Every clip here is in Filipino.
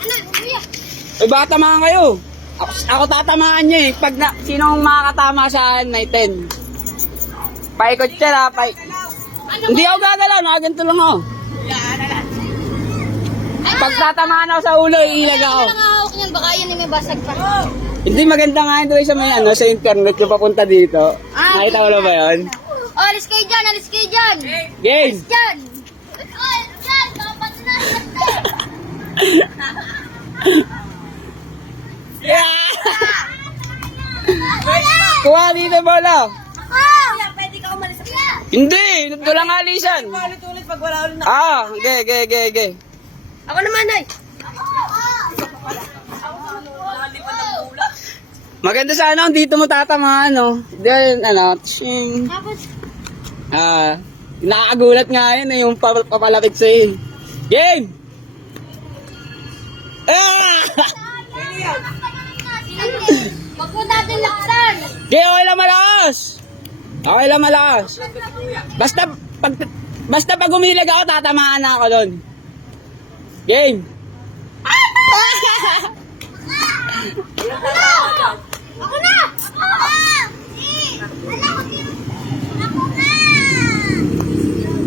Ano, kuya? Eh, baka tamaan kayo. Ako tatamaan nyo eh. Pag sinong makakatama sa akin, may 10. Paikot siya na, Hindi ako gagalaw, nakaganto lang ako. Pag tatamaan ako sa ulo, iilag ako. Nakahawak niyan, baka yan ay may basag pa. Hindi maganda nga yun sa may sa internet yung papunta dito. Nakita ko na ba yun? Oh, alis kayo dyan, alis kayo dyan. Game! Dyan. Oh, dyan, dapat na. Kuha dito, bola! Pwede ka umalis sa kanya. Hindi! Ito lang alisan! Ulit-ulit pag wala ulit na. Ge. Ako naman, ay. Maganda sana kung dito mo tatamaan, no? Then, shing. Tapos, Nakakagulat nga yun, yung papalapit sa'yo. Game! wag mo natin laksan. Game, okay lang malakas! Okay lang malakas. Basta pag umilag ako, tatamaan na ako doon. Game! Ako na!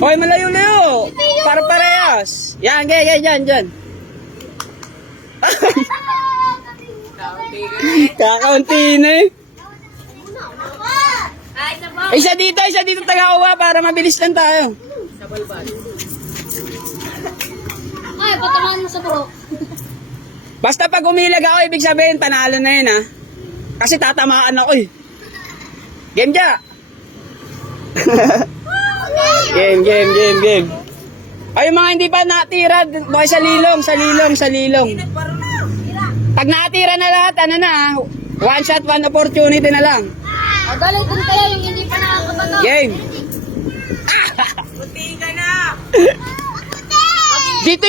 Okay, malayo-layo. Para parehas. Yan, dyan. Kakaunti na eh. Isa dito taga-uwa para mabilis lang tayo. Ay, patamaan mo sa bro. Basta pag umilag ako, ibig sabihin, panalo na yun, ha? Kasi tatamaan ako, eh. Game dya! Game. Ay, yung mga hindi pa natira, bakit sa lilong. Pag natira na lahat, one shot, one opportunity na lang. Galing din kaya yung hindi pa nakakabato. Game! Buti ka na. Dito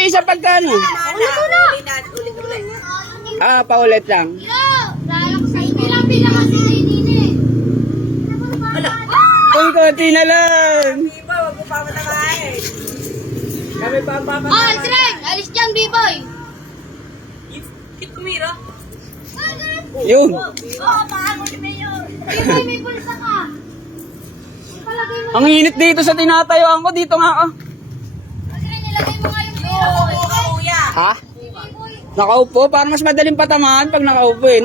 isa pagkano. Ulit-ulit. Paulit lang. Lalo ko sa bilang kasi nini. Uy, konti na lang. Di ba, wag mo pa matakain. Kami pa ang Oh, Sren! Alis dyan, B-boy! Kit kumira. Yun. B-boy, may bulsa ka! Palagay mo. Ang init dito sa tinatayuan ko. Dito nga, Sren, nilagay mo nga yung Kuya. Ha? B-boy. Nakaupo? Parang mas madaling patamaan pag nakaupo eh.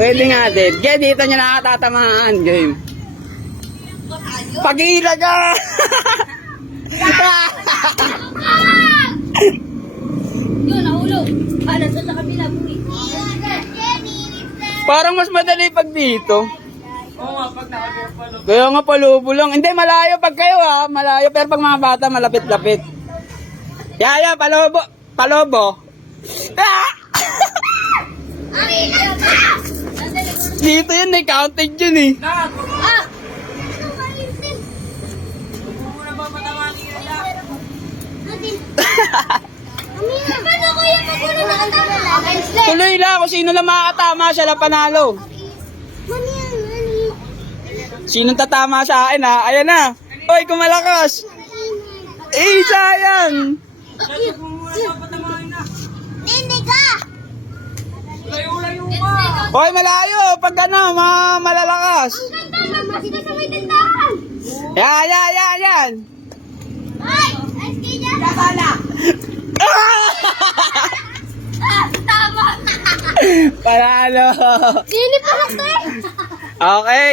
Pwede nga din. Dito nyo nakatatamaan. Game. Pag-iilag ka! Yun, nahulog. Nasa sa kabila, buwi. Parang mas madali pag dito. Oo nga, pag nakagirpa. Kaya nga palubo lang. Hindi, malayo pag kayo malayo. Pero pag mga bata, malapit-lapit. Yaya, palobo. Dito yun, may counted yun eh. Ah! Muna ba matawagin nila? Paano ko yung magulo na katama? Tuloy lang, kung sino lang makakatama, siya lang panalo. Sinong tatama sa akin Ayan na. Hoy, kumalakas. Sayang. Muna ba patamahin na? Hindi ka! Layo-layo ka. Hoy, malayo. Pag malalakas. Masina sa may tindahan! Yan. Ay! Ay, kaya! Bala. Tama! Panalo. Sini pa na to eh! Okay,